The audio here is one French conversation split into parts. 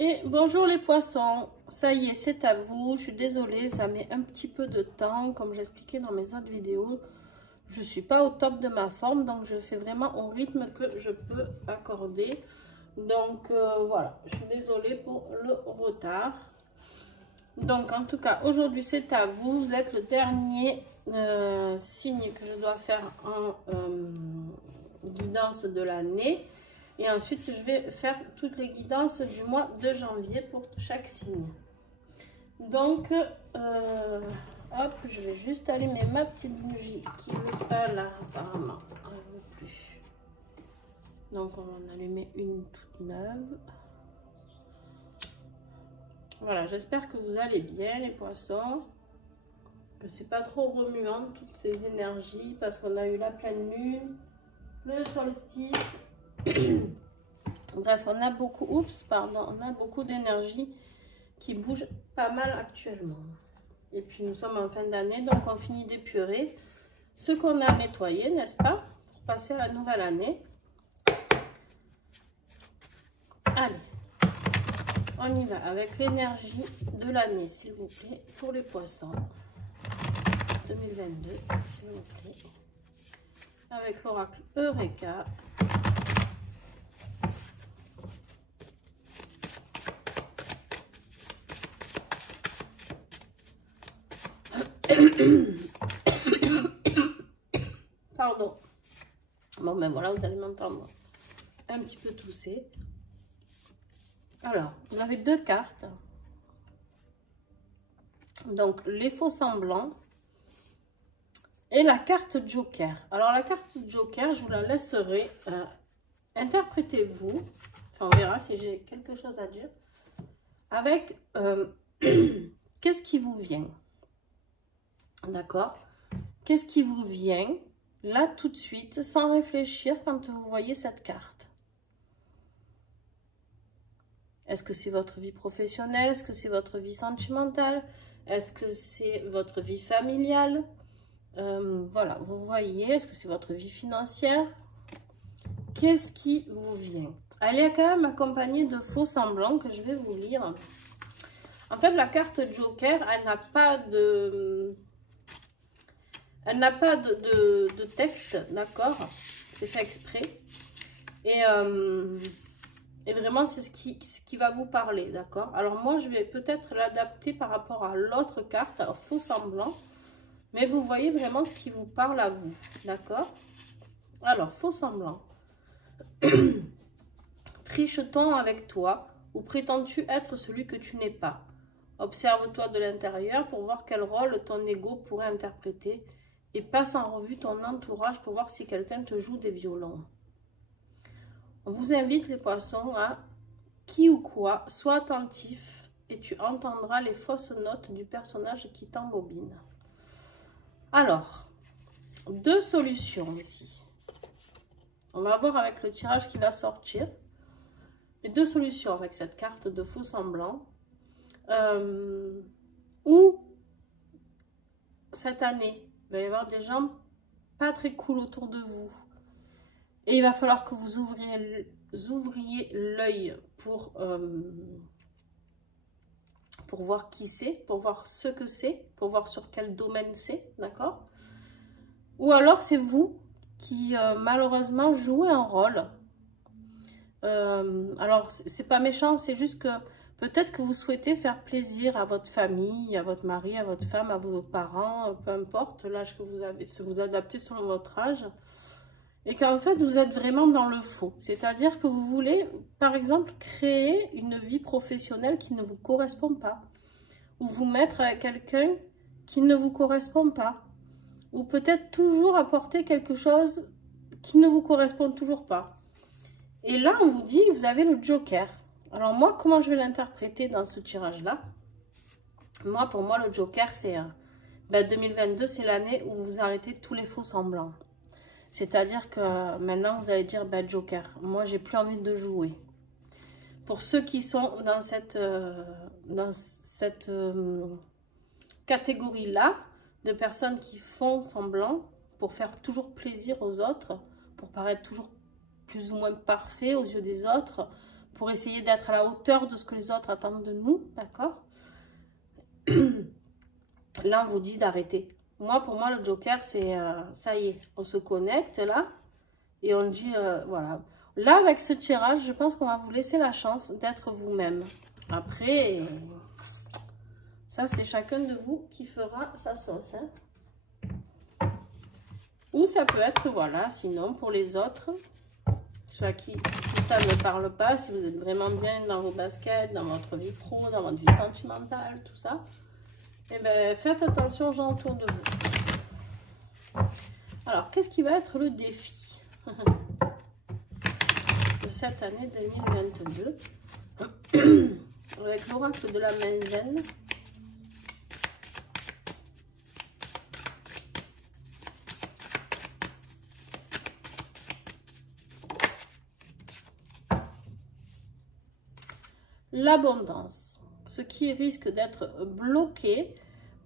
Et bonjour les poissons, ça y est, c'est à vous. Je suis désolée, ça met un petit peu de temps, comme j'expliquais dans mes autres vidéos. Je suis pas au top de ma forme, donc je fais vraiment au rythme que je peux accorder. Donc voilà, je suis désolée pour le retard. Donc en tout cas, aujourd'hui c'est à vous. Vous êtes le dernier signe que je dois faire en guidance de l'année. Et ensuite, je vais faire toutes les guidances du mois de janvier pour chaque signe. Donc, hop, je vais juste allumer ma petite bougie qui ne veut pas là, apparemment. Elle ne veut plus. Donc, on va en allumer une toute neuve. Voilà, j'espère que vous allez bien les poissons. Que c'est pas trop remuant toutes ces énergies parce qu'on a eu la pleine lune, le solstice. Bref, on a beaucoup, on a beaucoup d'énergie qui bouge pas mal actuellement. Et puis nous sommes en fin d'année, donc on finit d'épurer ce qu'on a nettoyé, n'est-ce pas, pour passer à la nouvelle année. Allez, on y va avec l'énergie de l'année, s'il vous plaît, pour les poissons 2022, s'il vous plaît, avec l'oracle Eureka. Pardon. Bon, ben voilà, vous allez m'entendre un petit peu tousser. Alors, vous avez deux cartes. Donc, les faux semblants et la carte Joker. Alors, la carte Joker, je vous la laisserai. Interprétez-vous. Enfin, on verra si j'ai quelque chose à dire. Avec qu'est-ce qui vous vient? D'accord? Qu'est-ce qui vous vient là tout de suite, sans réfléchir quand vous voyez cette carte? Est-ce que c'est votre vie professionnelle? Est-ce que c'est votre vie sentimentale? Est-ce que c'est votre vie familiale? Voilà, vous voyez, est-ce que c'est votre vie financière? Qu'est-ce qui vous vient? Elle est quand même accompagnée de faux semblants que je vais vous lire. En fait, la carte Joker, elle n'a pas de... Elle n'a pas de texte, d'accord? C'est fait exprès. Et vraiment, c'est ce qui va vous parler, d'accord? Alors moi, je vais peut-être l'adapter par rapport à l'autre carte, alors faux semblant. Mais vous voyez vraiment ce qui vous parle à vous, d'accord? Alors, faux semblant. Triche-t-on avec toi ou prétends-tu être celui que tu n'es pas? Observe-toi de l'intérieur pour voir quel rôle ton ego pourrait interpréter. Et passe en revue ton entourage pour voir si quelqu'un te joue des violons. On vous invite les poissons à qui ou quoi, sois attentif et tu entendras les fausses notes du personnage qui t'embobine. Alors, deux solutions ici. On va voir avec le tirage qui va sortir. Et deux solutions avec cette carte de faux semblant. Ou cette année, il va y avoir des gens pas très cool autour de vous. Et il va falloir que vous ouvriez l'œil pour voir qui c'est, pour voir ce que c'est, pour voir sur quel domaine c'est, d'accord? Ou alors c'est vous qui malheureusement jouez un rôle. Alors c'est pas méchant, c'est juste que peut-être que vous souhaitez faire plaisir à votre famille, à votre mari, à votre femme, à vos parents, peu importe l'âge que vous avez, si vous adaptez selon votre âge. Et qu'en fait, vous êtes vraiment dans le faux. C'est-à-dire que vous voulez, par exemple, créer une vie professionnelle qui ne vous correspond pas. Ou vous mettre avec quelqu'un qui ne vous correspond pas. Ou peut-être toujours apporter quelque chose qui ne vous correspond toujours pas. Et là, on vous dit, vous avez le Joker. Alors moi, comment je vais l'interpréter dans ce tirage-là? Moi, pour moi, le Joker, c'est 2022, c'est l'année où vous arrêtez tous les faux semblants. C'est-à-dire que maintenant, vous allez dire, Joker, moi, j'ai plus envie de jouer. Pour ceux qui sont dans cette catégorie-là, de personnes qui font semblant pour faire toujours plaisir aux autres, pour paraître toujours plus ou moins parfait aux yeux des autres, pour essayer d'être à la hauteur de ce que les autres attendent de nous, d'accord? Là, on vous dit d'arrêter. Moi, pour moi, le joker, c'est ça y est, on se connecte là et on dit, voilà. Là, avec ce tirage, je pense qu'on va vous laisser la chance d'être vous-même. Après, ça, c'est chacun de vous qui fera sa sauce. Hein. Ou ça peut être, voilà, sinon, pour les autres, ceux à qui tout ça ne parle pas, si vous êtes vraiment bien dans vos baskets, dans votre vie pro, dans votre vie sentimentale, tout ça, eh bien, faites attention aux gens autour de vous. Alors, qu'est-ce qui va être le défi de cette année 2022 avec l'oracle de la Menzen? L'abondance, ce qui risque d'être bloqué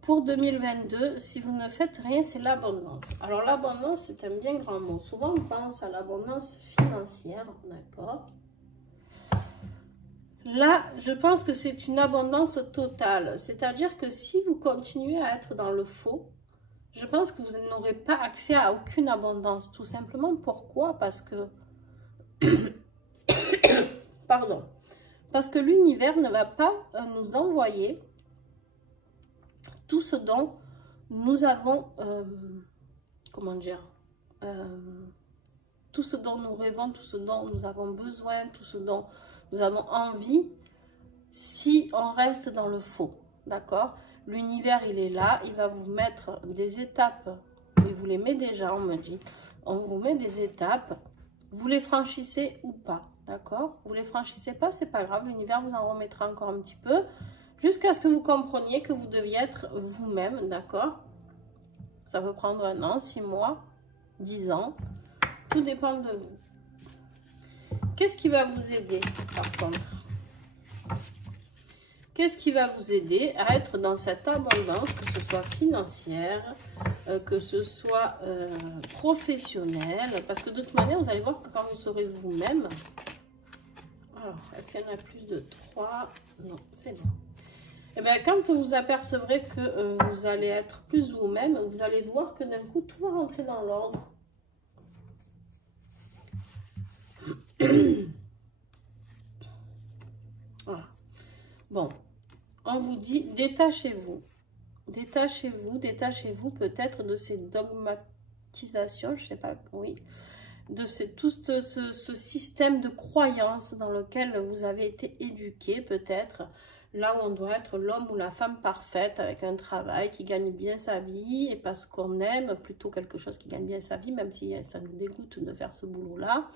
pour 2022, si vous ne faites rien, c'est l'abondance. Alors l'abondance, c'est un bien grand mot. Souvent, on pense à l'abondance financière, d'accord? Là, je pense que c'est une abondance totale. C'est-à-dire que si vous continuez à être dans le faux, je pense que vous n'aurez pas accès à aucune abondance. Tout simplement, pourquoi? Parce que... Pardon. Parce que l'univers ne va pas nous envoyer tout ce dont nous avons, comment dire, tout ce dont nous rêvons, tout ce dont nous avons besoin, tout ce dont nous avons envie, si on reste dans le faux, d'accord? L'univers, il est là, il va vous mettre des étapes, il vous les met déjà, on me dit, on vous met des étapes, vous les franchissez ou pas, d'accord? Vous les franchissez pas, c'est pas grave, l'univers vous en remettra encore un petit peu, jusqu'à ce que vous compreniez que vous deviez être vous-même, d'accord? Ça peut prendre 1 an, 6 mois, 10 ans, tout dépend de vous. Qu'est-ce qui va vous aider, par contre? Qu'est-ce qui va vous aider à être dans cette abondance, que ce soit financière, que ce soit professionnelle? Parce que de toute manière, vous allez voir que quand vous serez vous-même... Alors, est-ce qu'il y en a plus de 3? Non, c'est bon. Et bien, quand vous apercevrez que vous allez être plus vous-même, vous allez voir que d'un coup, tout va rentrer dans l'ordre. Voilà. Bon, on vous dit, détachez-vous. Détachez-vous peut-être de ces dogmatisations, je ne sais pas, oui, de tout ce système de croyances dans lequel vous avez été éduqué peut-être, là où on doit être l'homme ou la femme parfaite avec un travail qui gagne bien sa vie et pas ce qu'on aime, plutôt quelque chose qui gagne bien sa vie, même si ça nous dégoûte de faire ce boulot-là.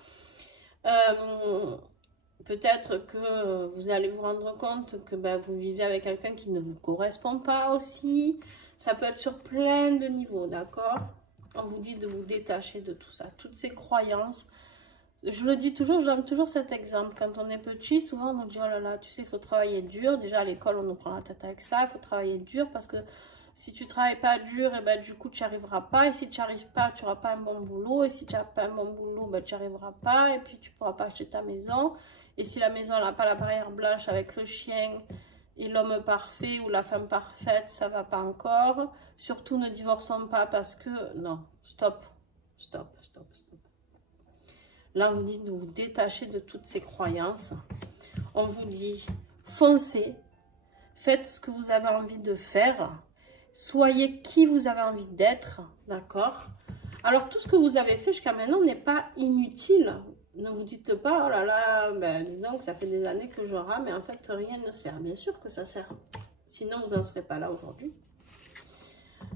Peut-être que vous allez vous rendre compte que vous vivez avec quelqu'un qui ne vous correspond pas aussi. Ça peut être sur plein de niveaux, d'accord? On vous dit de vous détacher de tout ça, toutes ces croyances. Je le dis toujours, je donne toujours cet exemple. Quand on est petit, souvent on nous dit, oh là là, tu sais, il faut travailler dur. Déjà à l'école, on nous prend la tête avec ça. Il faut travailler dur parce que si tu ne travailles pas dur, et ben, du coup, tu n'y arriveras pas. Et si tu n'y arrives pas, tu n'auras pas un bon boulot. Et si tu n'as pas un bon boulot, ben, tu n'y arriveras pas. Et puis, tu ne pourras pas acheter ta maison. Et si la maison n'a pas la barrière blanche avec le chien et l'homme parfait ou la femme parfaite, ça ne va pas encore. Surtout, ne divorçons pas parce que... Non, stop. Là, on vous dit de vous détacher de toutes ces croyances. On vous dit, foncez. Faites ce que vous avez envie de faire. Soyez qui vous avez envie d'être, d'accord? Alors, tout ce que vous avez fait jusqu'à maintenant n'est pas inutile. Ne vous dites pas, oh là là, dis donc, ça fait des années que je rame, mais en fait, rien ne sert. Bien sûr que ça sert. Sinon, vous n'en serez pas là aujourd'hui.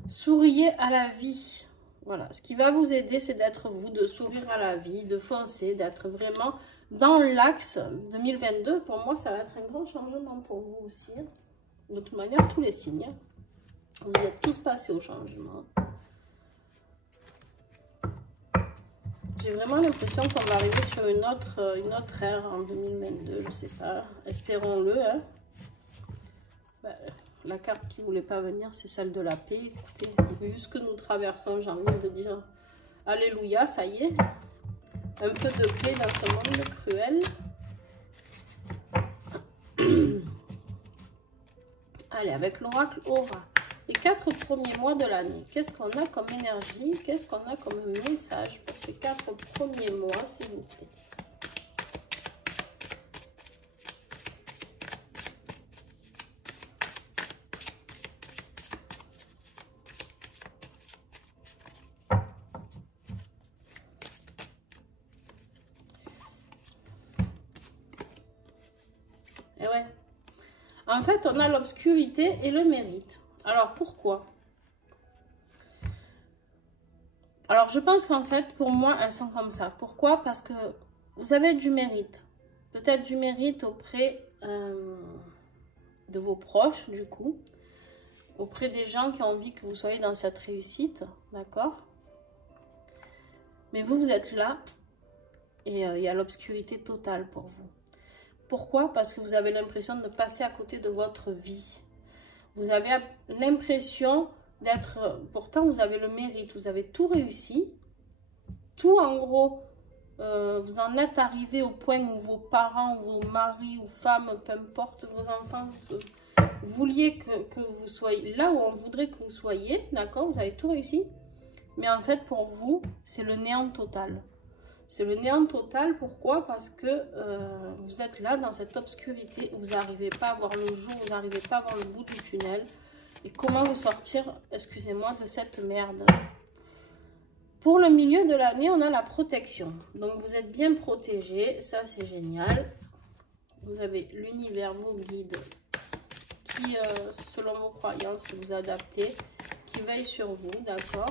Souriez à la vie. Voilà, ce qui va vous aider, c'est d'être vous, de sourire à la vie, de foncer, d'être vraiment dans l'axe 2022. Pour moi, ça va être un grand changement pour vous aussi. De toute manière, tous les signes. Vous êtes tous passés au changement. J'ai vraiment l'impression qu'on va arriver sur une autre ère en 2022, je ne sais pas. Espérons-le. Hein. La carte qui ne voulait pas venir, c'est celle de la paix. Écoutez, vu ce que nous traversons, j'ai envie de dire alléluia, ça y est. Un peu de paix dans ce monde cruel. Allez, avec l'oracle Aura. Les 4 premiers mois de l'année. Qu'est-ce qu'on a comme énergie? Qu'est-ce qu'on a comme message pour ces 4 premiers mois, s'il vous plaît? Et ouais. En fait, on a l'obscurité et le mérite. Alors, pourquoi? Alors, je pense qu'en fait, pour moi, elles sont comme ça. Pourquoi? Parce que vous avez du mérite. Peut-être du mérite auprès de vos proches, du coup. Auprès des gens qui ont envie que vous soyez dans cette réussite. D'accord? Mais vous, vous êtes là et il y a l'obscurité totale pour vous. Pourquoi? Parce que vous avez l'impression de passer à côté de votre vie. Vous avez l'impression d'être... Pourtant, vous avez le mérite. Vous avez tout réussi. Tout, en gros, vous en êtes arrivé au point où vos parents, vos maris ou femmes, peu importe, vos enfants, vouliez que vous soyez là où on voudrait que vous soyez. D'accord? Vous avez tout réussi. Mais en fait, pour vous, c'est le néant total. C'est le néant total, pourquoi? Parce que vous êtes là dans cette obscurité, vous n'arrivez pas à voir le jour, vous n'arrivez pas à voir le bout du tunnel. Et comment vous sortir, excusez-moi, de cette merde? Pour le milieu de l'année, on a la protection. Donc vous êtes bien protégé, ça c'est génial. Vous avez l'univers, vos guides, qui, selon vos croyances, vous adaptez, qui veillent sur vous, d'accord?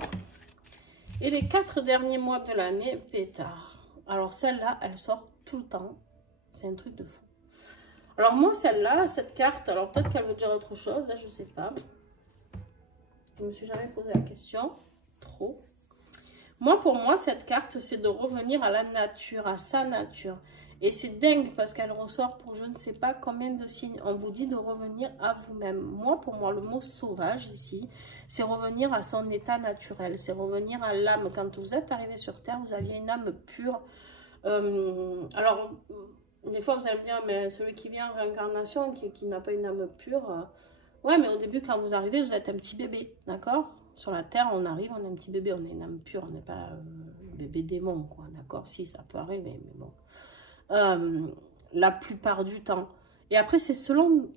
Et les 4 derniers mois de l'année, pétard. Alors celle-là, elle sort tout le temps. C'est un truc de fou. Alors moi, celle-là, cette carte, alors peut-être qu'elle veut dire autre chose, là je ne sais pas. Je ne me suis jamais posé la question. Trop. Moi, pour moi, cette carte, c'est de revenir à la nature, à sa nature. Et c'est dingue parce qu'elle ressort pour je ne sais pas combien de signes. On vous dit de revenir à vous-même. Moi, pour moi, le mot sauvage ici, c'est revenir à son état naturel. C'est revenir à l'âme. Quand vous êtes arrivé sur Terre, vous aviez une âme pure. Alors, des fois, vous allez me dire, mais celui qui vient en réincarnation, qui n'a pas une âme pure... Ouais, mais au début, quand vous arrivez, vous êtes un petit bébé, d'accord? Sur la Terre, on arrive, on est un petit bébé, on est une âme pure, on n'est pas bébé démon, quoi, d'accord? Si, ça peut arriver, mais bon... la plupart du temps. Et après, c'est selon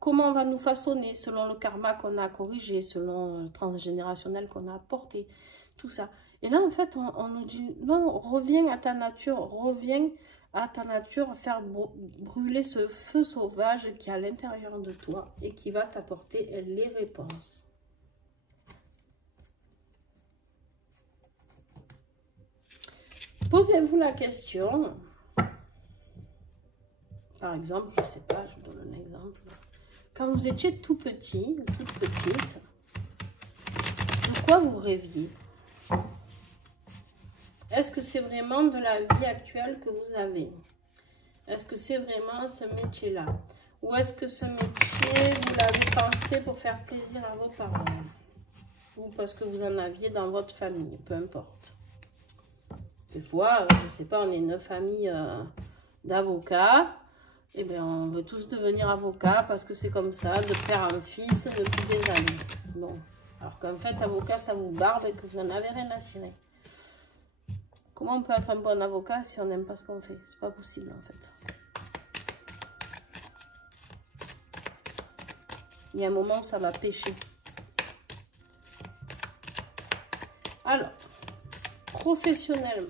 comment on va nous façonner, selon le karma qu'on a corrigé, selon le transgénérationnel qu'on a apporté, tout ça. Et là, en fait, on nous dit, non, reviens à ta nature, reviens à ta nature, faire brûler ce feu sauvage qui est à l'intérieur de toi et qui va t'apporter les réponses. Posez-vous la question... Par exemple, je ne sais pas, je vous donne un exemple. Quand vous étiez tout petit, toute petite, de quoi vous rêviez? Est-ce que c'est vraiment de la vie actuelle que vous avez? Est-ce que c'est vraiment ce métier-là? Ou est-ce que ce métier, vous l'avez pensé pour faire plaisir à vos parents? Ou parce que vous en aviez dans votre famille, peu importe. Des fois, je ne sais pas, on est une famille d'avocats. Eh bien, on veut tous devenir avocat parce que c'est comme ça, de père en fils, depuis des années. Bon, alors qu'en fait, avocat, ça vous barbe et que vous n'en avez rien à cirer. Comment on peut être un bon avocat si on n'aime pas ce qu'on fait? C'est pas possible, en fait. Il y a un moment où ça va pêcher. Alors, professionnellement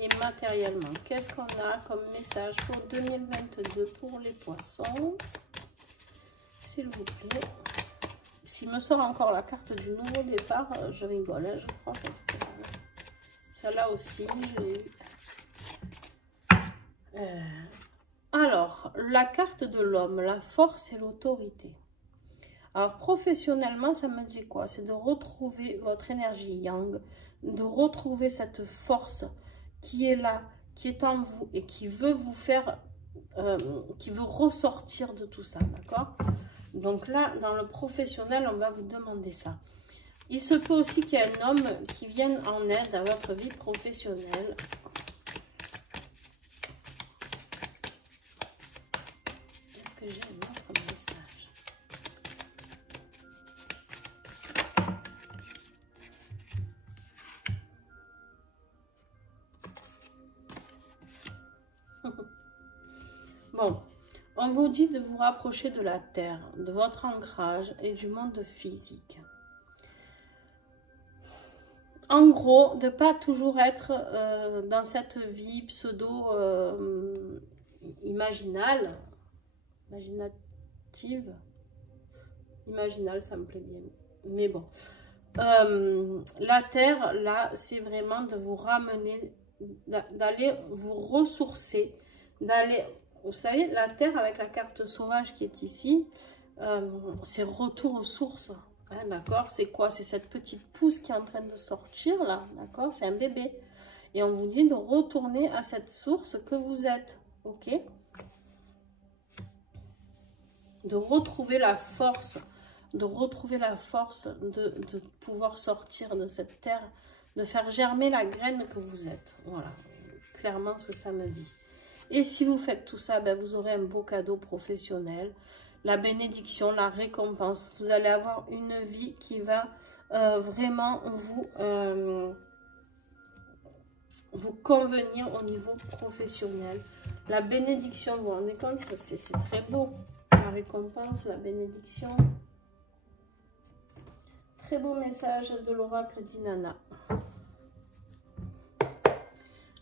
et matériellement, qu'est-ce qu'on a comme message pour 2022 pour les poissons? S'il vous plaît. S'il me sort encore la carte du nouveau départ, je rigole, hein, je crois que c'était celle-là aussi. Alors, la carte de l'homme, la force et l'autorité. Alors, professionnellement, ça me dit quoi? C'est de retrouver votre énergie yang, de retrouver cette force qui est là, qui est en vous et qui veut vous faire, qui veut ressortir de tout ça, d'accord? Donc là, dans le professionnel, on va vous demander ça. Il se peut aussi qu'il y ait un homme qui vienne en aide à votre vie professionnelle. Est-ce que j'ai un autre message? Bon, on vous dit de vous rapprocher de la terre, de votre ancrage et du monde physique. En gros, de ne pas toujours être dans cette vie pseudo-imaginale, imaginative. Imaginale, ça me plaît bien. Mais bon. La terre, là, c'est vraiment de vous ramener, d'aller vous ressourcer, d'aller... Vous savez, la terre avec la carte sauvage qui est ici, c'est retour aux sources. Hein, d'accord? C'est quoi? C'est cette petite pousse qui est en train de sortir, là. D'accord? C'est un bébé. Et on vous dit de retourner à cette source que vous êtes. Ok? De retrouver la force. De retrouver la force de pouvoir sortir de cette terre. De faire germer la graine que vous êtes. Voilà. Clairement, ce que ça me dit. Et si vous faites tout ça, ben, vous aurez un beau cadeau professionnel. La bénédiction, la récompense. Vous allez avoir une vie qui va vraiment vous convenir au niveau professionnel. La bénédiction, vous vous rendez compte, c'est très beau. La récompense, la bénédiction. Très beau message de l'oracle d'Inanna.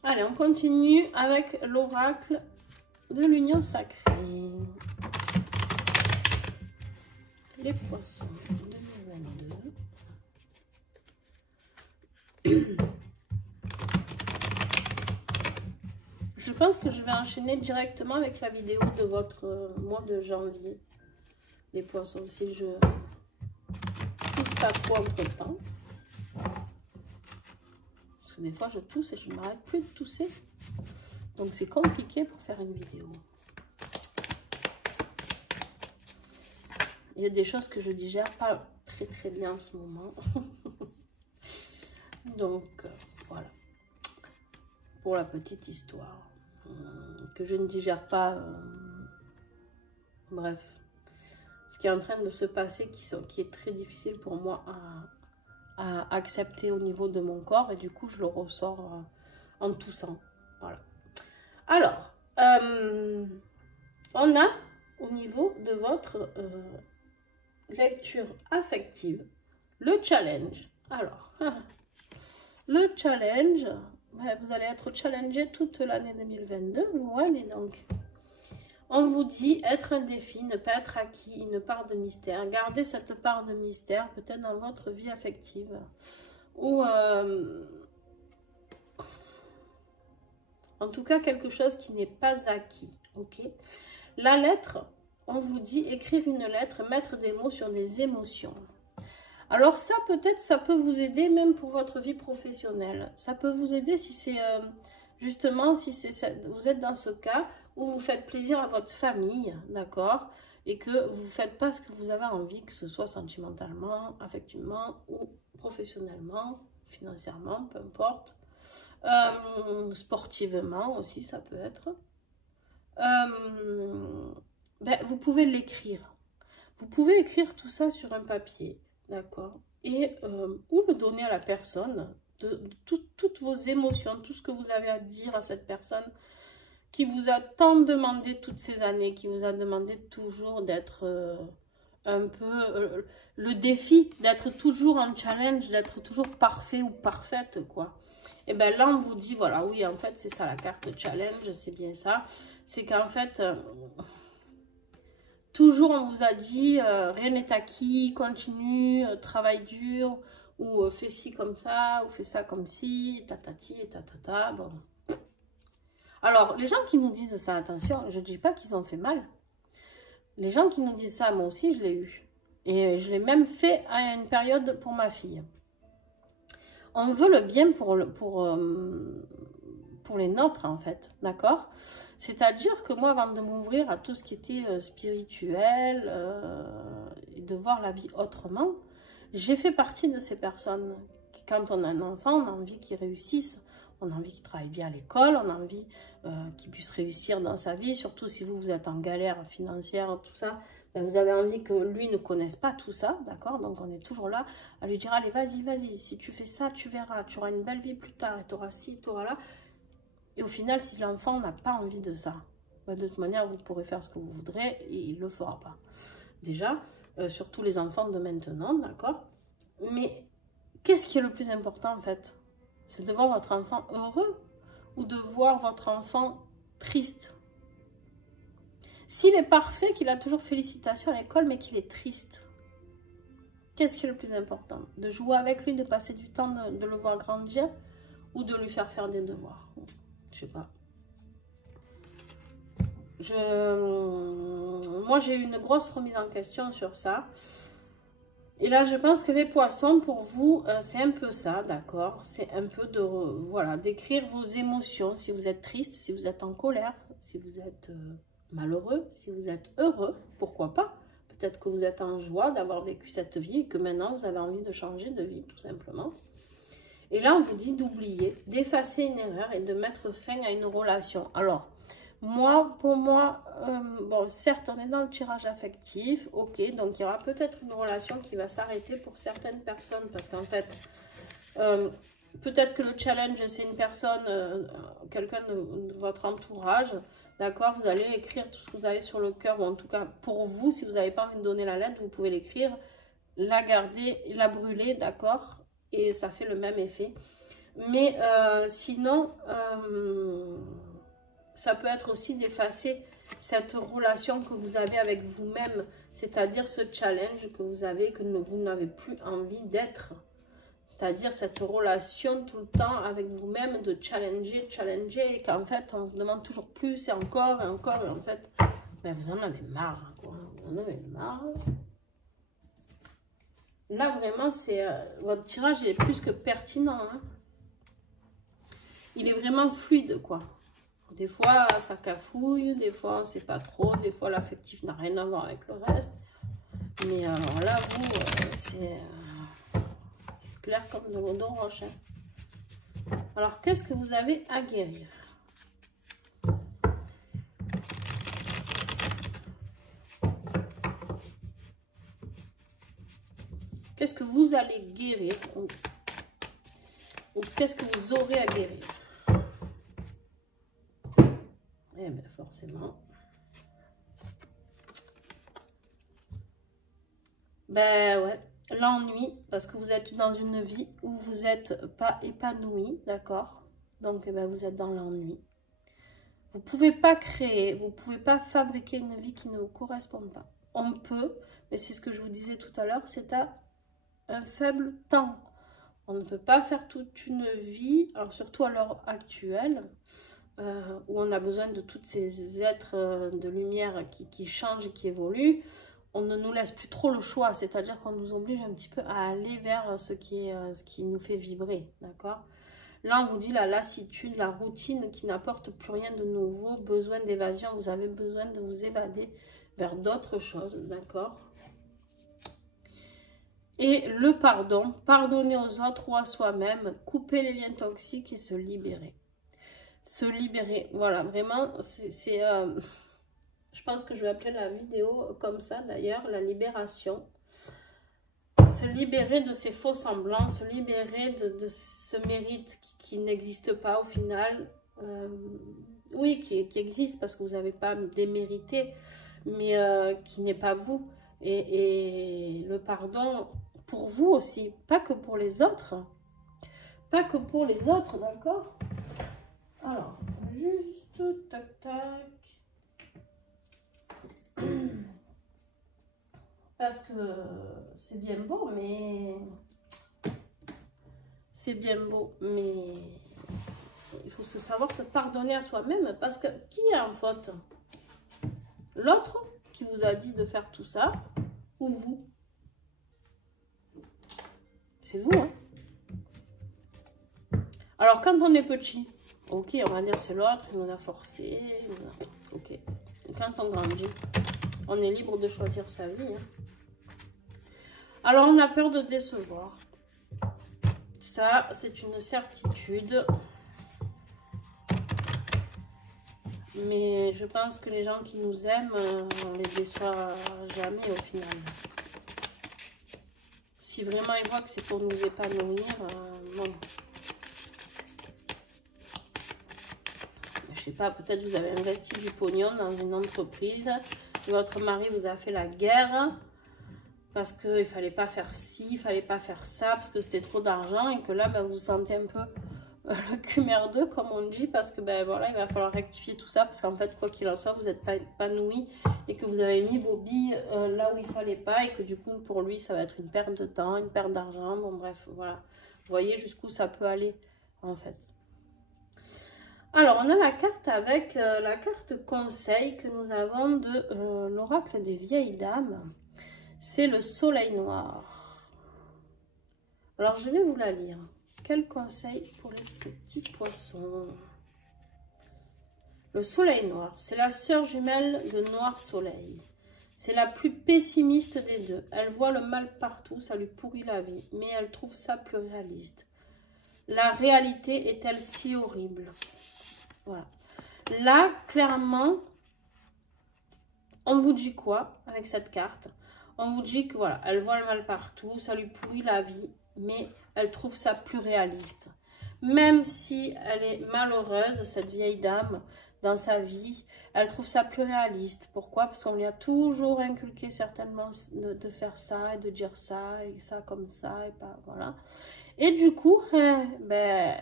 Allez, on continue avec l'oracle de l'union sacrée. Les poissons 2022. Je pense que je vais enchaîner directement avec la vidéo de votre mois de janvier. Les poissons, si je tousse pas trop entre temps. Parce que des fois je tousse et je ne m'arrête plus de tousser. Donc c'est compliqué pour faire une vidéo. Il y a des choses que je digère pas très bien en ce moment. Donc voilà. Pour la petite histoire. Que je ne digère pas. Bref. Ce qui est en train de se passer qui est très difficile pour moi à accepter au niveau de mon corps. Et du coup je le ressors en toussant. Voilà. Alors. On a au niveau de votre... lecture affective, le challenge. Alors, le challenge, vous allez être challengé toute l'année 2022, vous voyez donc. On vous dit être un défi, ne pas être acquis, une part de mystère. Gardez cette part de mystère peut-être dans votre vie affective. Ou en tout cas quelque chose qui n'est pas acquis. Ok. La lettre... On vous dit écrire une lettre, mettre des mots sur des émotions. Alors ça, peut-être, ça peut vous aider même pour votre vie professionnelle. Ça peut vous aider si c'est justement, si vous êtes dans ce cas où vous faites plaisir à votre famille, d'accord? Et que vous ne faites pas ce que vous avez envie, que ce soit sentimentalement, affectivement ou professionnellement, financièrement, peu importe. Sportivement aussi, ça peut être. Ben, vous pouvez l'écrire. Vous pouvez écrire tout ça sur un papier, d'accord? Et ou le donner à la personne, toutes vos émotions, tout ce que vous avez à dire à cette personne qui vous a tant demandé toutes ces années, qui vous a demandé toujours d'être un peu le défi, d'être toujours en challenge, d'être toujours parfait ou parfaite, quoi. Et bien là, on vous dit, voilà, oui, en fait, c'est ça la carte challenge, c'est bien ça. C'est qu'en fait... toujours, on vous a dit, rien n'est acquis, continue, travaille dur, ou fais ci comme ça, ou fais ça comme ci, tatati et tatata, bon. Alors, les gens qui nous disent ça, attention, je ne dis pas qu'ils ont fait mal. Les gens qui nous disent ça, moi aussi, je l'ai eu. Et je l'ai même fait à une période pour ma fille. On veut le bien pour les nôtres, en fait, d'accord? C'est-à-dire que moi, avant de m'ouvrir à tout ce qui était spirituel et de voir la vie autrement, j'ai fait partie de ces personnes qui, quand on a un enfant, on a envie qu'il réussisse, on a envie qu'il travaille bien à l'école, on a envie qu'il puisse réussir dans sa vie, surtout si vous êtes en galère financière, tout ça, ben vous avez envie que lui ne connaisse pas tout ça, d'accord? Donc on est toujours là à lui dire, allez, vas-y, si tu fais ça, tu verras, tu auras une belle vie plus tard, et tu auras ci, tu auras là. Et au final, si l'enfant n'a pas envie de ça, bah, de toute manière, vous pourrez faire ce que vous voudrez et il ne le fera pas. Déjà, surtout les enfants de maintenant, d'accord? Mais qu'est-ce qui est le plus important en fait? C'est de voir votre enfant heureux ou de voir votre enfant triste? S'il est parfait, qu'il a toujours félicitations à l'école, mais qu'il est triste, qu'est-ce qui est le plus important? De jouer avec lui, de passer du temps, de le voir grandir ou de lui faire des devoirs? Je sais pas. Moi, j'ai eu une grosse remise en question sur ça. Et là, je pense que les poissons, pour vous, c'est un peu ça, d'accord? C'est un peu de, voilà, d'écrire vos émotions. Si vous êtes triste, si vous êtes en colère, si vous êtes malheureux, si vous êtes heureux, pourquoi pas? Peut-être que vous êtes en joie d'avoir vécu cette vie et que maintenant, vous avez envie de changer de vie, tout simplement. Et là, on vous dit d'oublier, d'effacer une erreur et de mettre fin à une relation. Alors, pour moi, bon, certes, on est dans le tirage affectif, ok, donc il y aura peut-être une relation qui va s'arrêter pour certaines personnes, parce qu'en fait, peut-être que le challenge, c'est une personne, quelqu'un de votre entourage, d'accord, vous allez écrire tout ce que vous avez sur le cœur, ou en tout cas, pour vous, si vous n'avez pas envie de donner la lettre, vous pouvez l'écrire, la garder, la brûler, d'accord, et ça fait le même effet. Mais sinon... ça peut être aussi d'effacer cette relation que vous avez avec vous-même, c'est-à-dire ce challenge que vous avez, que vous n'avez plus envie d'être. C'est-à-dire cette relation tout le temps avec vous-même, de challenger, et qu'en fait, on vous demande toujours plus et encore, et en fait, ben, vous en avez marre, quoi. Vous en avez marre. Là, vraiment, votre tirage est plus que pertinent, hein. Il est vraiment fluide, quoi. Des fois, ça cafouille, des fois, c'est pas trop, des fois, l'affectif n'a rien à voir avec le reste. Mais alors là, vous, c'est clair comme de l'eau de roche. Hein. Alors, qu'est-ce que vous avez à guérir? Qu'est-ce que vous allez guérir? Ou qu'est-ce que vous aurez à guérir? Eh bien, forcément. Ben ouais, l'ennui, parce que vous êtes dans une vie où vous n'êtes pas épanoui, d'accord? Donc, eh ben, vous êtes dans l'ennui. Vous ne pouvez pas créer, vous ne pouvez pas fabriquer une vie qui ne vous correspond pas. On peut, mais c'est ce que je vous disais tout à l'heure, c'est à un faible temps. On ne peut pas faire toute une vie, alors surtout à l'heure actuelle, où on a besoin de tous ces êtres de lumière qui changent et qui évoluent. On ne nous laisse plus trop le choix, c'est-à-dire qu'on nous oblige un petit peu à aller vers ce qui nous fait vibrer, d'accord? Là, on vous dit la lassitude, la routine qui n'apporte plus rien de nouveau, besoin d'évasion, vous avez besoin de vous évader vers d'autres choses, d'accord? Et le pardon, pardonner aux autres ou à soi-même, couper les liens toxiques et se libérer. Se libérer, voilà, vraiment, je pense que je vais appeler la vidéo comme ça d'ailleurs, la libération. Se libérer de ces faux semblants, se libérer de ce mérite qui n'existe pas au final. Oui, qui existe parce que vous n'avez pas démérité, mais qui n'est pas vous. Et le pardon pour vous aussi, pas que pour les autres. Pas que pour les autres, d'accord? Alors, juste, tac, tac. Parce que c'est bien beau, mais... C'est bien beau, mais... Il faut savoir se pardonner à soi-même. Parce que qui est en faute? L'autre qui vous a dit de faire tout ça, ou vous? C'est vous, hein? Alors, quand on est petit, ok, on va dire c'est l'autre, il nous a forcé. Ok. Et quand on grandit, on est libre de choisir sa vie. Hein. Alors, on a peur de décevoir. Ça, c'est une certitude. Mais je pense que les gens qui nous aiment, on les déçoit jamais au final. Si vraiment ils voient que c'est pour nous épanouir, bon. Je sais pas, peut-être vous avez investi du pognon dans une entreprise, votre mari vous a fait la guerre, parce qu'il ne fallait pas faire ci, il ne fallait pas faire ça, parce que c'était trop d'argent, et que là, ben, vous vous sentez un peu le cul merdeux, comme on dit, parce que ben, voilà, il va falloir rectifier tout ça, parce qu'en fait, quoi qu'il en soit, vous n'êtes pas épanoui, et que vous avez mis vos billes là où il ne fallait pas, et que du coup, pour lui, ça va être une perte de temps, une perte d'argent, bon bref, voilà. Vous voyez jusqu'où ça peut aller, en fait. Alors, on a la carte avec la carte conseil que nous avons de l'oracle des vieilles dames. C'est le soleil noir. Alors, je vais vous la lire. Quel conseil pour les petits poissons? Le soleil noir, c'est la sœur jumelle de Noir Soleil. C'est la plus pessimiste des deux. Elle voit le mal partout, ça lui pourrit la vie, mais elle trouve ça plus réaliste. La réalité est-elle si horrible? Voilà. Là, clairement, on vous dit quoi avec cette carte? On vous dit que voilà, elle voit le mal partout, ça lui pourrit la vie, mais elle trouve ça plus réaliste. Même si elle est malheureuse, cette vieille dame, dans sa vie, elle trouve ça plus réaliste. Pourquoi? Parce qu'on lui a toujours inculqué certainement de faire ça et de dire ça et ça comme ça et pas voilà. Et du coup, ben,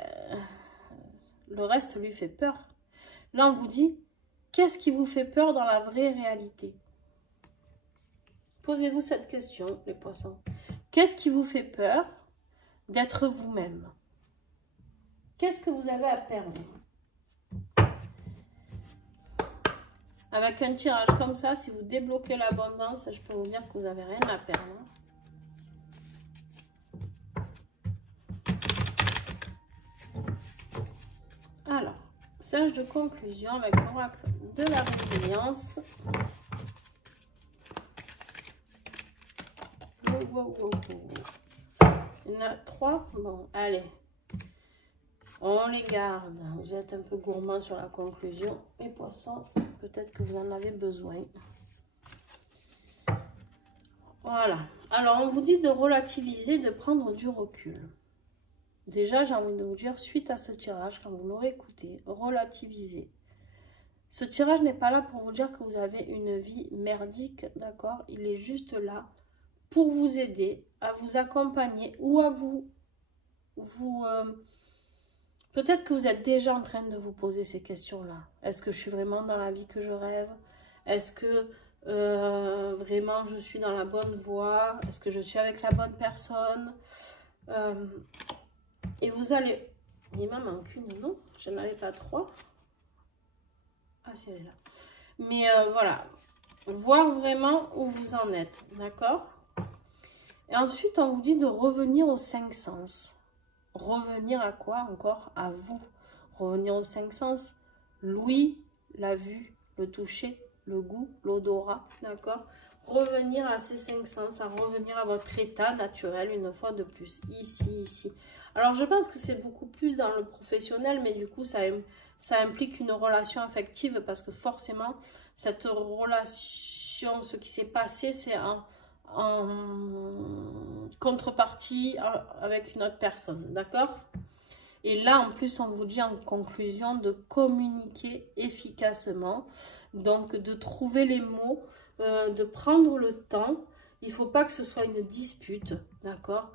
le reste lui fait peur. Là, on vous dit, qu'est-ce qui vous fait peur dans la vraie réalité? Posez-vous cette question, les poissons. Qu'est-ce qui vous fait peur d'être vous-même? Qu'est-ce que vous avez à perdre? Avec un tirage comme ça, si vous débloquez l'abondance, je peux vous dire que vous n'avez rien à perdre. Alors, sage de conclusion avec l'oracle de la résilience. Il y en a 3. Bon, allez. On les garde. Vous êtes un peu gourmand sur la conclusion. Les poissons, peut-être que vous en avez besoin. Voilà. Alors, on vous dit de relativiser, de prendre du recul. Déjà, j'ai envie de vous dire, suite à ce tirage, quand vous l'aurez écouté, relativisez. Ce tirage n'est pas là pour vous dire que vous avez une vie merdique, d'accord? Il est juste là pour vous aider, à vous accompagner ou à peut-être que vous êtes déjà en train de vous poser ces questions-là. Est-ce que je suis vraiment dans la vie que je rêve? Est-ce que vraiment je suis dans la bonne voie? Est-ce que je suis avec la bonne personne? Et vous allez... Il m'en manque une, non? Je n'en avais pas 3. Ah, si, elle est là. Mais voilà. Voir vraiment où vous en êtes, d'accord? Et ensuite, on vous dit de revenir aux 5 sens. Revenir à quoi encore? À vous. Revenir aux 5 sens. L'ouïe, la vue, le toucher, le goût, l'odorat, d'accord? Revenir à ces 5 sens, à revenir à votre état naturel une fois de plus. Ici, ici. Alors, je pense que c'est beaucoup plus dans le professionnel, mais du coup, ça implique une relation affective parce que forcément, cette relation, ce qui s'est passé, c'est en contrepartie avec une autre personne, d'accord? Et là, en plus, on vous dit en conclusion de communiquer efficacement, donc de trouver les mots, de prendre le temps. Il ne faut pas que ce soit une dispute, d'accord?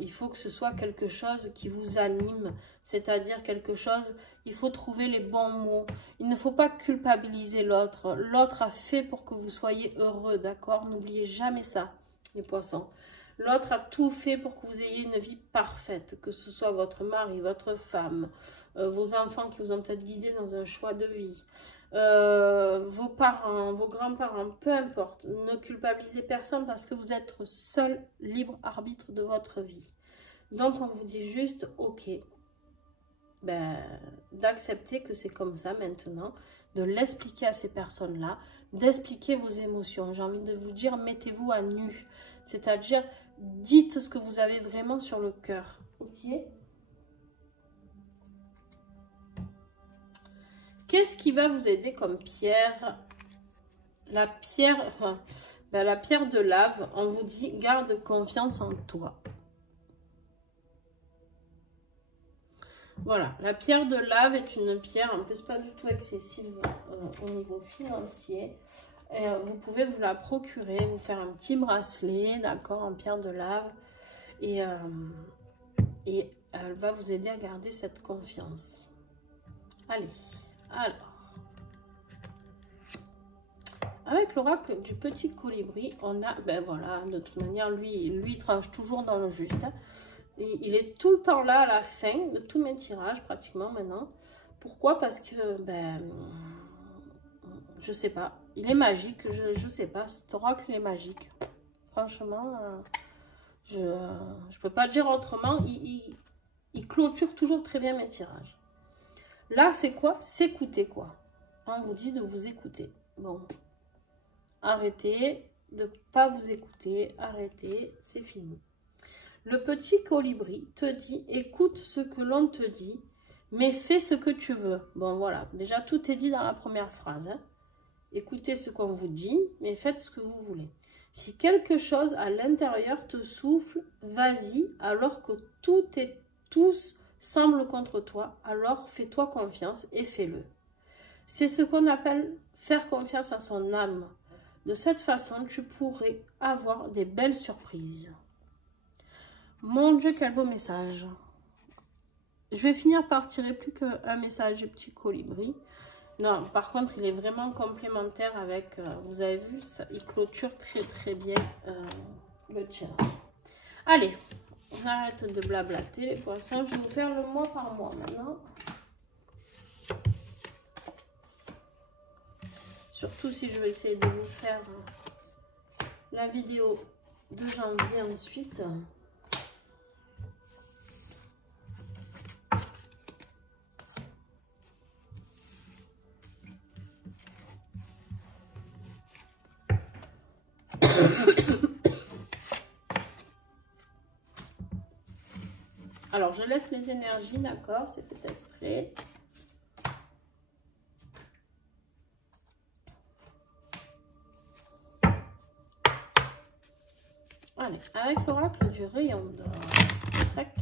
Il faut que ce soit quelque chose qui vous anime, c'est-à-dire quelque chose, il faut trouver les bons mots. Il ne faut pas culpabiliser l'autre. L'autre a fait pour que vous soyez heureux, d'accord? N'oubliez jamais ça, les poissons. L'autre a tout fait pour que vous ayez une vie parfaite, que ce soit votre mari, votre femme, vos enfants qui vous ont peut-être guidé dans un choix de vie, vos parents, vos grands-parents, peu importe. Ne culpabilisez personne parce que vous êtes seul libre arbitre de votre vie. Donc, on vous dit juste, ok, ben, d'accepter que c'est comme ça maintenant, de l'expliquer à ces personnes-là, d'expliquer vos émotions. J'ai envie de vous dire, mettez-vous à nu. C'est-à-dire, dites ce que vous avez vraiment sur le cœur. Ok? Qu'est-ce qui va vous aider comme pierre? La pierre, la pierre de lave, on vous dit, garde confiance en toi. Voilà, la pierre de lave est une pierre, en plus pas du tout excessive au niveau financier. Et, vous pouvez vous la procurer, vous faire un petit bracelet, d'accord, en pierre de lave. Et elle va vous aider à garder cette confiance. Allez, alors. Avec l'oracle du petit colibri, on a, ben voilà, de toute manière, lui il tranche toujours dans le juste. Hein. Et il est tout le temps là à la fin de tous mes tirages, pratiquement maintenant. Pourquoi? Parce que, ben, je sais pas. Il est magique, je sais pas. Cet oracle, il est magique. Franchement, je peux pas le dire autrement. Il clôture toujours très bien mes tirages. Là, c'est quoi? S'écouter, quoi. On vous dit de vous écouter. Bon. Arrêtez de ne pas vous écouter. Arrêtez, c'est fini. Le petit colibri te dit, écoute ce que l'on te dit, mais fais ce que tu veux. Bon, voilà. Déjà, tout est dit dans la première phrase. Hein. Écoutez ce qu'on vous dit, mais faites ce que vous voulez. Si quelque chose à l'intérieur te souffle, vas-y, alors que tout et tous semblent contre toi, alors fais-toi confiance et fais-le. C'est ce qu'on appelle faire confiance à son âme. De cette façon, tu pourrais avoir des belles surprises. Mon Dieu, quel beau message. Je vais finir par tirer plus qu'un message du petit colibri. Non, par contre, il est vraiment complémentaire avec, vous avez vu, ça, il clôture très bien le tirage. Allez, on arrête de blablater les poissons. Je vais vous faire le mois par mois maintenant. Surtout si je vais essayer de vous faire la vidéo de janvier ensuite. Alors, je laisse les énergies, d'accord, c'est fait exprès. Allez, avec l'oracle du rayon d'or. Tac.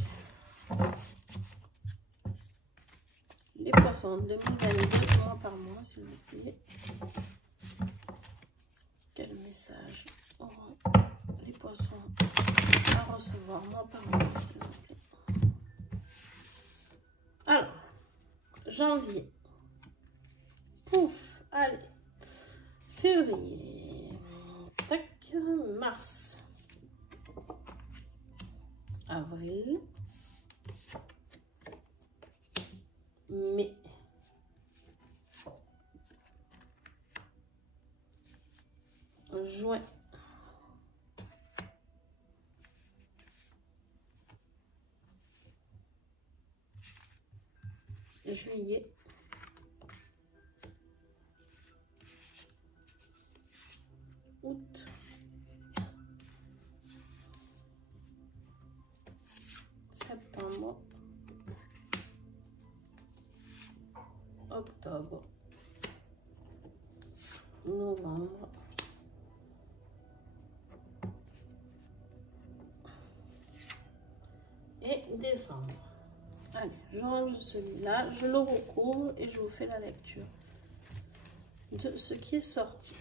Les poissons 2022, mois par mois, s'il vous plaît. Quel message auront les poissons à recevoir mois par mois, s'il vous plaît. Alors, janvier. Pouf, allez. Février. Tac, mars. Avril. Mai. Juin. Juillet. Août. Septembre. Octobre. Novembre. Et décembre. Allez, je range celui-là, je le recouvre et je vous fais la lecture de ce qui est sorti.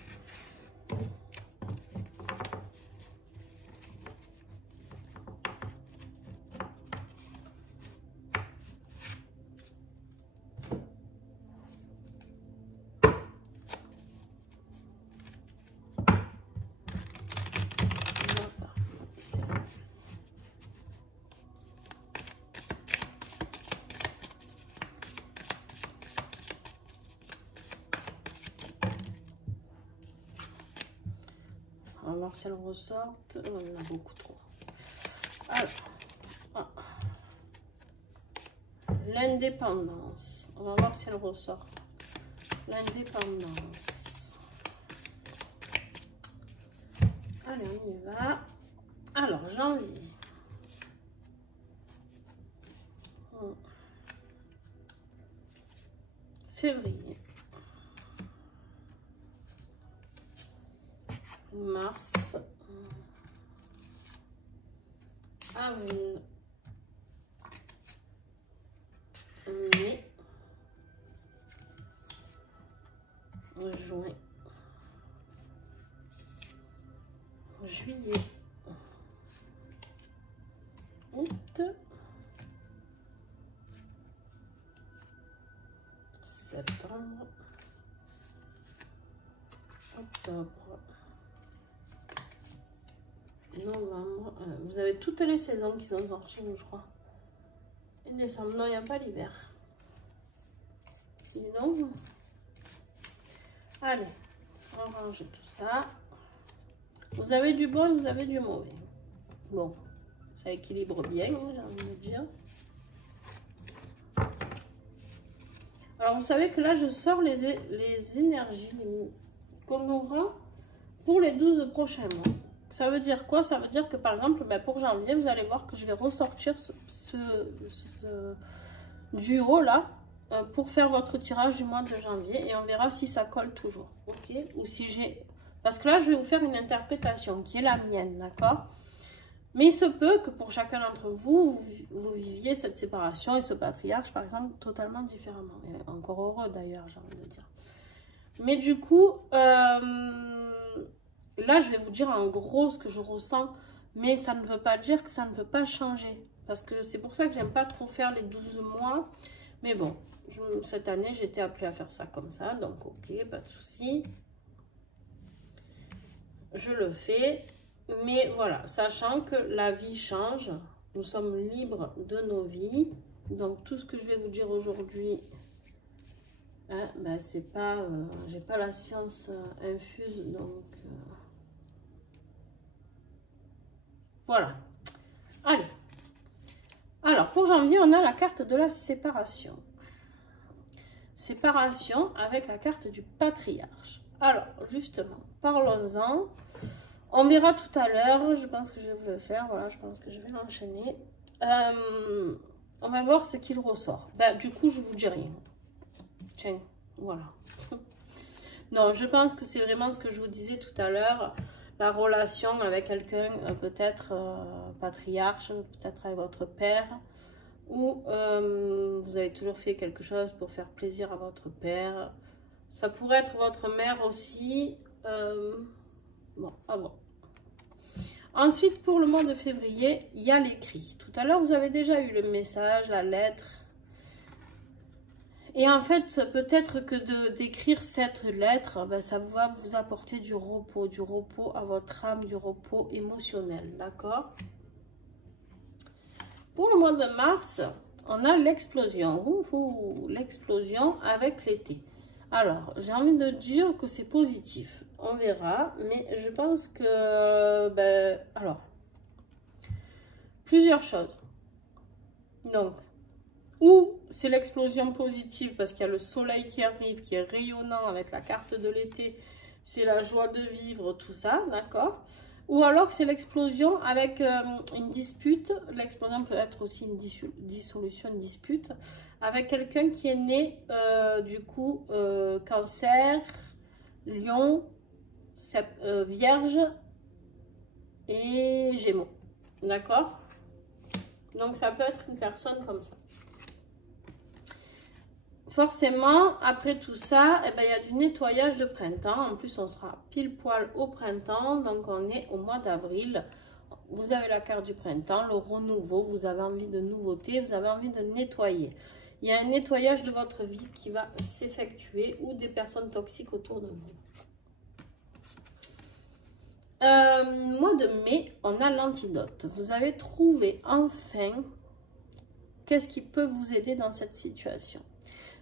On va voir si elle ressort. On en a beaucoup trop. Alors, l'indépendance. On va voir si elle ressort. L'indépendance. Allez, on y va. Alors, janvier. Février. Mars, avril, juillet, août, septembre, octobre, novembre. Vous avez toutes les saisons qui sont sorties, je crois. Et décembre, non, il n'y a pas l'hiver. Dis donc. Allez, on range tout ça. Vous avez du bon et vous avez du mauvais. Bon, ça équilibre bien, j'ai envie de dire. Alors, vous savez que là, je sors les énergies qu'on aura pour les 12 prochains mois. Ça veut dire quoi? Ça veut dire que, par exemple, ben, pour janvier, vous allez voir que je vais ressortir ce duo-là pour faire votre tirage du mois de janvier. Et on verra si ça colle toujours, ok? Ou si j'ai... Parce que là, je vais vous faire une interprétation qui est la mienne, d'accord? Mais il se peut que pour chacun d'entre vous, vous viviez cette séparation et ce patriarche, par exemple, totalement différemment. Et encore heureux d'ailleurs, j'ai envie de dire. Mais du coup, là, je vais vous dire en gros ce que je ressens, mais ça ne veut pas dire que ça ne peut pas changer. Parce que c'est pour ça que j'aime pas trop faire les 12 mois. Mais bon, cette année, j'ai été appelée à faire ça comme ça, donc ok, pas de souci. Je le fais. Mais voilà, sachant que la vie change, nous sommes libres de nos vies. Donc tout ce que je vais vous dire aujourd'hui, hein, ben, c'est pas, j'ai pas la science infuse, donc voilà. Allez. Alors pour janvier, on a la carte de la séparation. Séparation avec la carte du patriarche. Alors justement, parlons-en. On verra tout à l'heure, je pense que je vais vous le faire, voilà, je pense que je vais l'enchaîner. On va voir ce qu'il ressort. Ben, du coup, je vous dis rien. Tiens, voilà. Non, je pense que c'est vraiment ce que je vous disais tout à l'heure, la relation avec quelqu'un, peut-être patriarche, peut-être avec votre père, ou vous avez toujours fait quelque chose pour faire plaisir à votre père. Ça pourrait être votre mère aussi. Bon, à voir. Ensuite, pour le mois de février, il y a l'écrit. Tout à l'heure, vous avez déjà eu le message, la lettre. Et en fait, peut-être que d'écrire cette lettre, ben, ça va vous apporter du repos à votre âme, du repos émotionnel, d'accord? Pour le mois de mars, on a l'explosion. L'explosion avec l'été. Alors, j'ai envie de dire que c'est positif. On verra, mais je pense que... Ben, alors, plusieurs choses. Donc, ou c'est l'explosion positive parce qu'il y a le soleil qui arrive, qui est rayonnant avec la carte de l'été. C'est la joie de vivre, tout ça, d'accord? Ou alors c'est l'explosion avec une dispute. L'explosion peut être aussi une dissolution, une dispute avec quelqu'un qui est né, du coup, Cancer, Lion, Vierge et Gémeaux. D'accord? Donc ça peut être une personne comme ça. Forcément, après tout ça, eh ben, il y a du nettoyage de printemps. En plus, on sera pile poil au printemps. Donc, on est au mois d'avril. Vous avez la carte du printemps, le renouveau. Vous avez envie de nouveautés, vous avez envie de nettoyer. Il y a un nettoyage de votre vie qui va s'effectuer ou des personnes toxiques autour de vous. Mois de mai, on a l'antidote. Vous avez trouvé enfin qu'est-ce qui peut vous aider dans cette situation.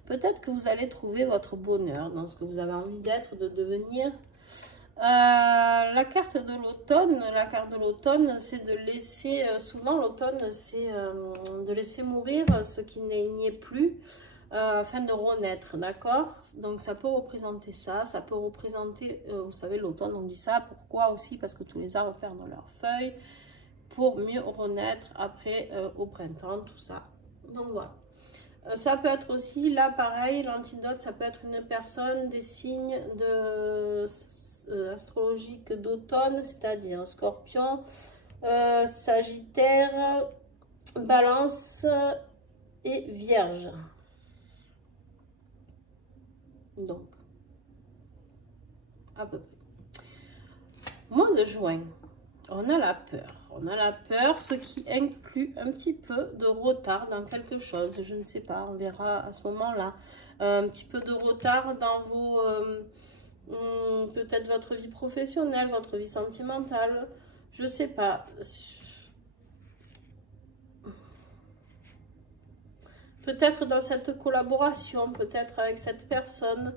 Peut-être que vous allez trouver votre bonheur dans ce que vous avez envie d'être, de devenir. La carte de l'automne, c'est de laisser, souvent l'automne, c'est de laisser mourir ce qui n'y est plus, afin de renaître, d'accord? Donc ça peut représenter ça, ça peut représenter, vous savez, l'automne, on dit ça, pourquoi aussi? Parce que tous les arbres perdent leurs feuilles, pour mieux renaître après au printemps, tout ça. Donc voilà. Ça peut être aussi, là pareil, l'antidote, ça peut être une personne des signes astrologiques d'automne, c'est-à-dire Scorpion, Sagittaire, Balance et Vierge. Donc, à peu près. Mois de juin. On a la peur. On a la peur, ce qui inclut un petit peu de retard dans quelque chose. Je ne sais pas, on verra à ce moment-là. Un petit peu de retard dans vos... peut-être votre vie professionnelle, votre vie sentimentale. Je ne sais pas. Peut-être dans cette collaboration, peut-être avec cette personne.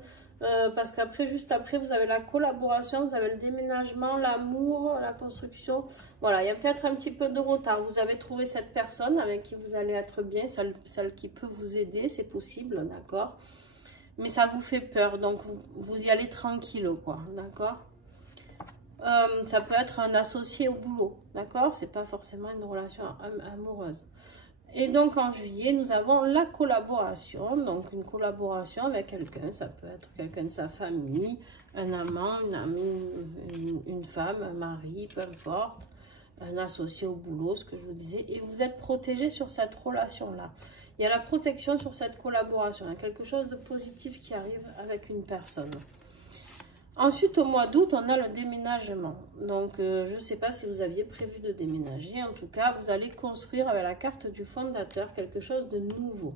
Parce qu'après, juste après, vous avez la collaboration, vous avez le déménagement, l'amour, la construction. Voilà, il y a peut-être un petit peu de retard. Vous avez trouvé cette personne avec qui vous allez être bien, celle qui peut vous aider, c'est possible, d'accord? Mais ça vous fait peur, donc vous y allez tranquille, quoi, d'accord? Ça peut être un associé au boulot, d'accord? C'est pas forcément une relation amoureuse. Et donc en juillet, nous avons la collaboration, donc une collaboration avec quelqu'un, ça peut être quelqu'un de sa famille, un amant, une amie, une femme, un mari, peu importe, un associé au boulot, ce que je vous disais, et vous êtes protégé sur cette relation-là. Il y a la protection sur cette collaboration, il y a quelque chose de positif qui arrive avec une personne. Ensuite, au mois d'août, on a le déménagement. Donc, je ne sais pas si vous aviez prévu de déménager. En tout cas, vous allez construire avec la carte du fondateur quelque chose de nouveau.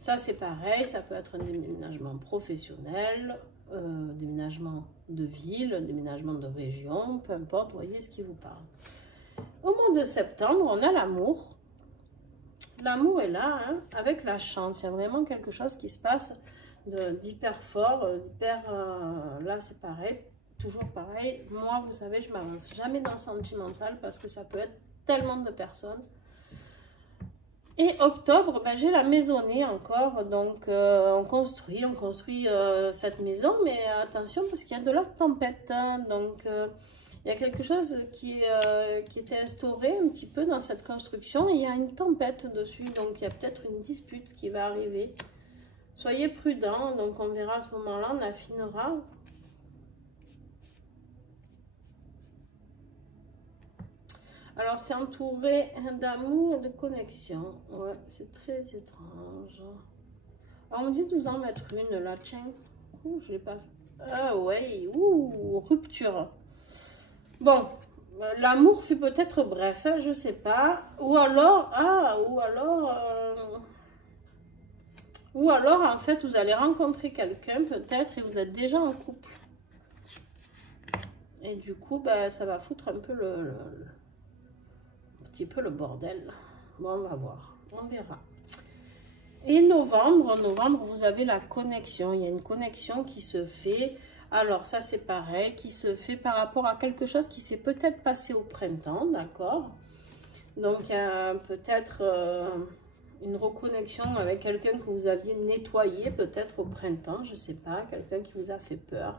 Ça, c'est pareil. Ça peut être un déménagement professionnel, déménagement de ville, déménagement de région, peu importe. Vous voyez ce qui vous parle. Au mois de septembre, on a l'amour. L'amour est là, hein, avec la chance. Il y a vraiment quelque chose qui se passe d'hyper fort, là c'est pareil, toujours pareil. Moi, vous savez, je m'avance jamais dans le sentimental parce que ça peut être tellement de personnes. Et octobre, ben, j'ai la maisonnée encore, donc on construit cette maison, mais attention parce qu'il y a de la tempête, hein, donc il y a quelque chose qui était instauré un petit peu dans cette construction, et il y a une tempête dessus, donc il y a peut-être une dispute qui va arriver. Soyez prudents, donc on verra à ce moment-là, on affinera. Alors, c'est entouré d'amour et de connexion. Ouais, c'est très étrange. Alors, on dit de vous en mettre une, là, tiens. Ouh, je l'ai pas fait. Ah, ouais, ouh, rupture. Bon, l'amour fut peut-être bref, hein, je sais pas. Ou alors, ou alors, en fait, vous allez rencontrer quelqu'un, peut-être, et vous êtes déjà en couple. Et du coup, bah, ça va foutre un peu un petit peu le bordel. Bon, on va voir, on verra. Et novembre, vous avez la connexion. Il y a une connexion qui se fait. Alors, ça, c'est pareil, qui se fait par rapport à quelque chose qui s'est peut-être passé au printemps, d'accord? Donc, il y a peut-être... une reconnexion avec quelqu'un que vous aviez nettoyé peut-être au printemps, je sais pas, quelqu'un qui vous a fait peur.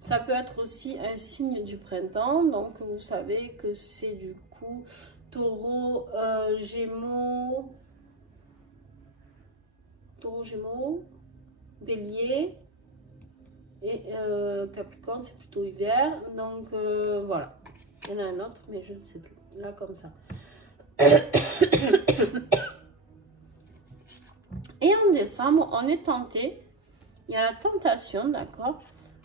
Ça peut être aussi un signe du printemps, donc vous savez que c'est du coup taureau, gémeaux, bélier et capricorne, c'est plutôt hiver, donc voilà. Il y en a un autre, mais je ne sais plus, là comme ça. Et en décembre, on est tenté, il y a la tentation, d'accord,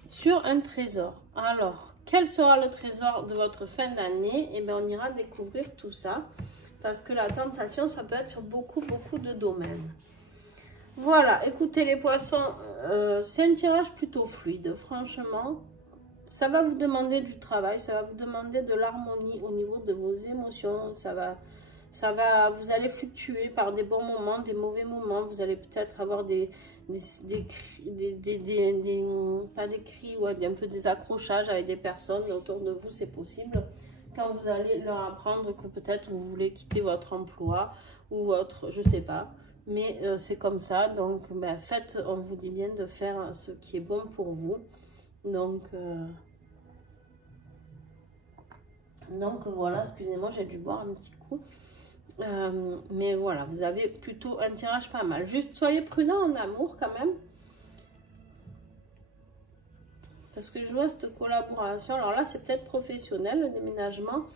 sur un trésor. Alors, quel sera le trésor de votre fin d'année? Eh bien, on ira découvrir tout ça, parce que la tentation, ça peut être sur beaucoup de domaines. Voilà, écoutez les poissons, c'est un tirage plutôt fluide, franchement. Ça va vous demander du travail, ça va vous demander de l'harmonie au niveau de vos émotions, vous allez fluctuer par des bons moments, des mauvais moments. Vous allez peut-être avoir pas des cris, ouais, un peu des accrochages avec des personnes autour de vous, c'est possible. Quand vous allez leur apprendre que peut-être vous voulez quitter votre emploi ou votre, je sais pas. Mais c'est comme ça, donc ben, faites, on vous dit bien de faire ce qui est bon pour vous. Donc voilà, excusez-moi, j'ai dû boire un petit coup. Mais voilà, vous avez plutôt un tirage pas mal. Juste soyez prudent en amour quand même. Parce que je vois cette collaboration. Alors là, c'est peut-être professionnel, le déménagement.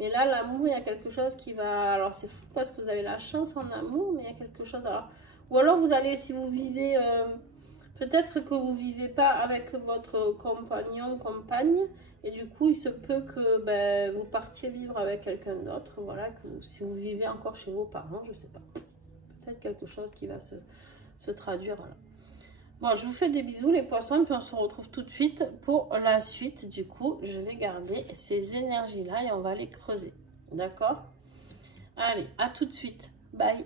Mais là, l'amour, il y a quelque chose qui va... Alors c'est fou parce que vous avez la chance en amour, mais il y a quelque chose... Alors... Ou alors vous allez, si vous vivez... Peut-être que vous vivez pas avec votre compagnon, compagne, et du coup, il se peut que ben, vous partiez vivre avec quelqu'un d'autre. Voilà, que si vous vivez encore chez vos parents, je sais pas. Peut-être quelque chose qui va se traduire. Voilà. Bon, je vous fais des bisous les poissons, puis on se retrouve tout de suite pour la suite. Du coup, je vais garder ces énergies-là et on va les creuser. D'accord? Allez, à tout de suite. Bye!